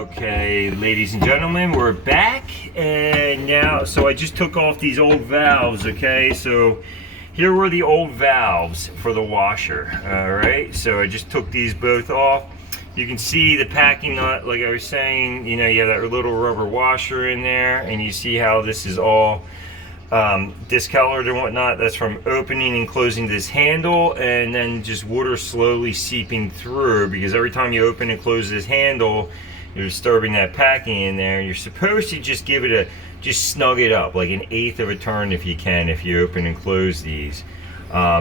Okay, ladies and gentlemen, we're back, and now, so I just took off these old valves, okay? So here were the old valves for the washer, all right? So I just took these both off. You can see the packing nut, like I was saying, you know, you have that little rubber washer in there, and you see how this is all discolored and whatnot. That's from opening and closing this handle, and then just water slowly seeping through, because every time you open and close this handle, you're disturbing that packing in there. And you're supposed to just give it just snug it up like an eighth of a turn if you can, if you open and close these,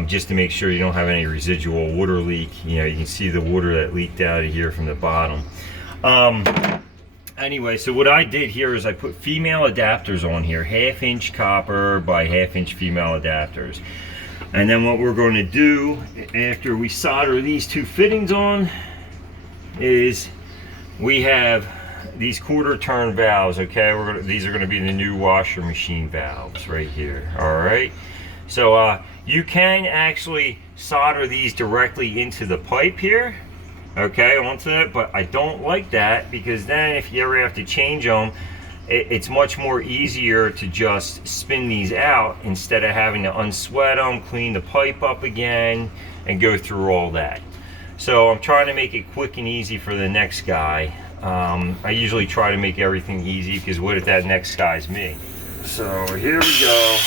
just to make sure you don't have any residual water leak. You know, you can see the water that leaked out of here from the bottom. Anyway, so what I did here is I put female adapters on here, 1/2 inch copper by 1/2 inch female adapters. And then what we're going to do after we solder these two fittings on is we have these 1/4 turn valves, okay? These are going to be the new washer machine valves right here, all right? So you can actually solder these directly into the pipe here, okay, onto it, but I don't like that, because then if you ever have to change them, it's much more easier to just spin these out instead of having to unsweat them, clean the pipe up again, and go through all that. So I'm trying to make it quick and easy for the next guy. I usually try to make everything easy, because what if that next guy's me? So here we go.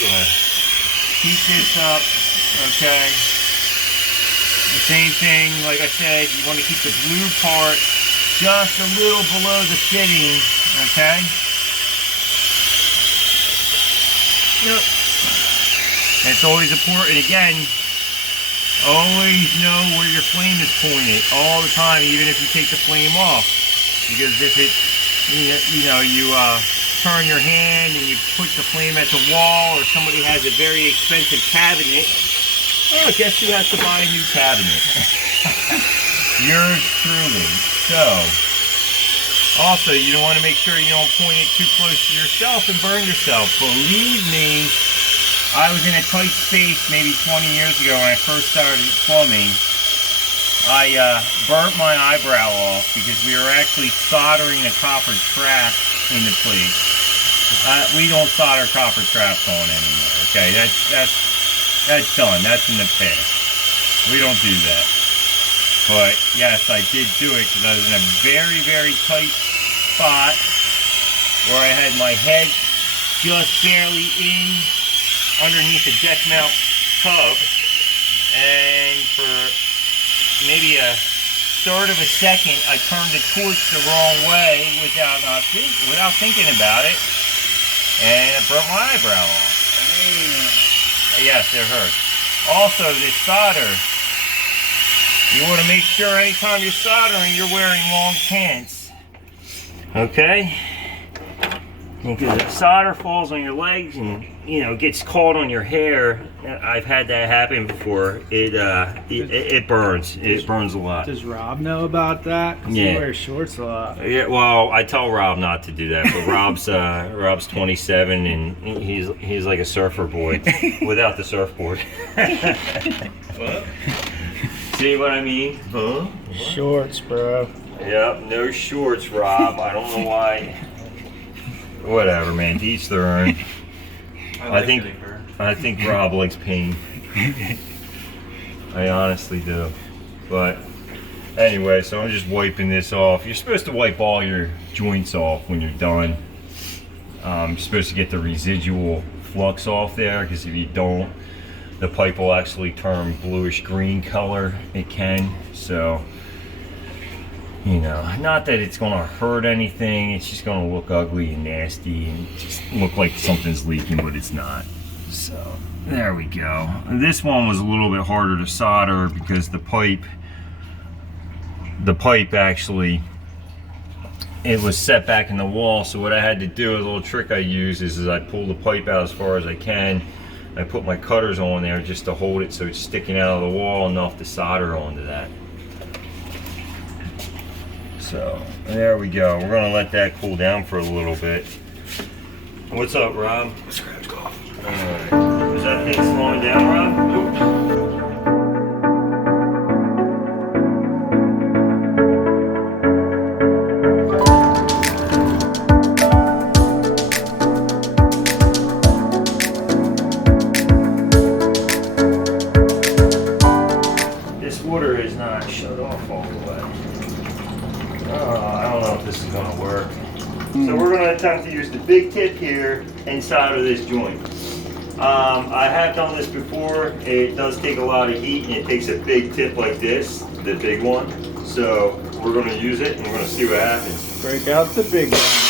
Gonna heat this up, okay? The same thing, like I said, you want to keep the blue part just a little below the fitting, okay? Yep. And it's always important, again, always know where your flame is pointed all the time, even if you take the flame off. Because if it, you turn your hand and you put the flame at the wall, or somebody has a very expensive cabinet, well, I guess you have to buy a new cabinet. Yours truly. So, also, you don't want to make sure you don't point it too close to yourself and burn yourself. Believe me, I was in a tight space maybe 20 years ago when I first started plumbing. I burnt my eyebrow off because we were actually soldering a copper trap into place. We don't solder copper traps on anymore, okay? That's done. That's in the past. We don't do that. But yes, I did do it because I was in a very, very tight spot where I had my head just barely in underneath the deck mount tub, and for maybe a third of a second I turned the torch the wrong way without thinking about it, and it burnt my eyebrow off. Yes, it hurts. Also, this solder, you want to make sure anytime you're soldering you're wearing long pants, okay? Because if solder falls on your legs and, you know, gets caught on your hair, I've had that happen before. It burns. It burns a lot. Does Rob know about that? 'Cause he wears shorts a lot. Yeah. Well, I tell Rob not to do that, but Rob's 27 and he's like a surfer boy without the surfboard. What? See what I mean? Huh? Shorts, bro. Yep. No shorts, Rob. I don't know why. Whatever, man. To each their own. I think Rob likes pain. I honestly do. But anyway, so I'm just wiping this off. You're supposed to wipe all your joints off when you're done. You're supposed to get the residual flux off there, because if you don't, the pipe will actually turn bluish green color. It can. So, you know, not that it's going to hurt anything, it's just going to look ugly and nasty and just look like something's leaking, but it's not. So, there we go. And this one was a little bit harder to solder because the pipe actually, it was set back in the wall. So what I had to do, a little trick I use is I pull the pipe out as far as I can. I put my cutters on there just to hold it so it's sticking out of the wall enough to solder onto that. So there we go. We're gonna let that cool down for a little bit. What's up, Rob? Scratch cough. Alright. Is that thing slowing down, Rob? Nope. So we're going to attempt to use the big tip here inside of this joint. I have done this before. It does take a lot of heat, and it takes a big tip like this, the big one. So we're going to use it, and we're going to see what happens. Break out the big one.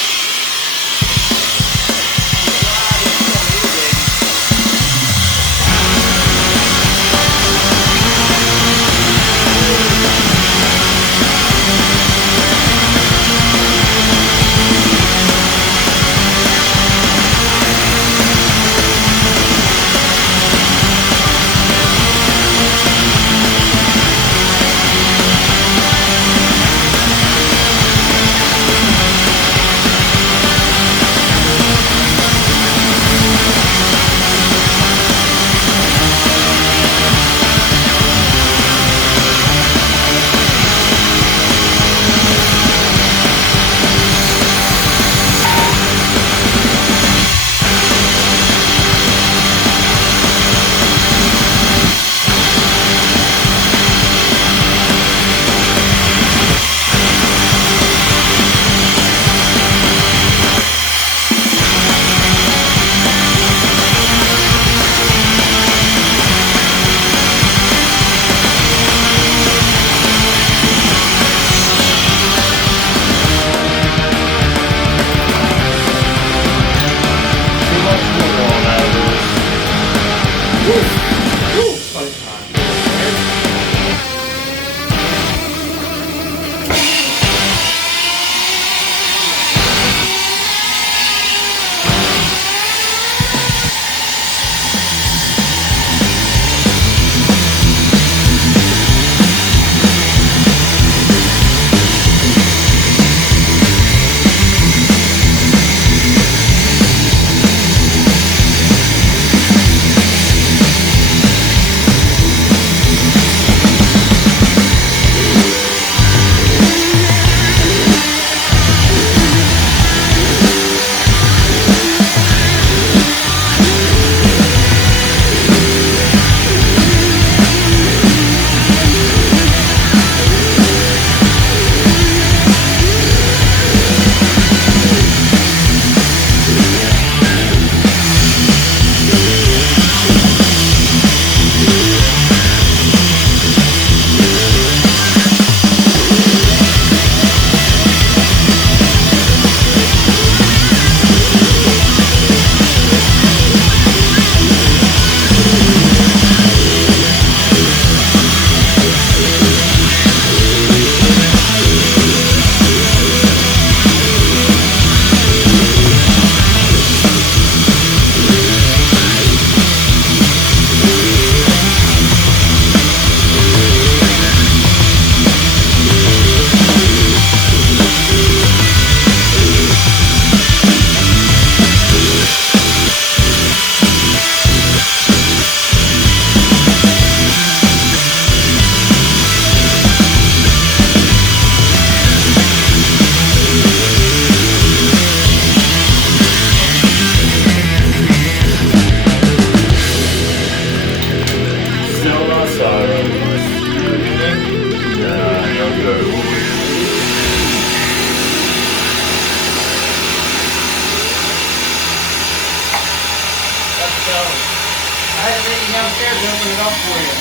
downstairs and open it up for you.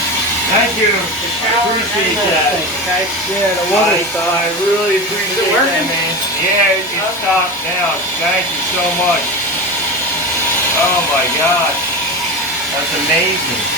Thank you. I appreciate that. Okay? Yeah, the water stopped. I really appreciate that, working? man. Yeah, it stopped now. Thank you so much. Oh my gosh. That's amazing.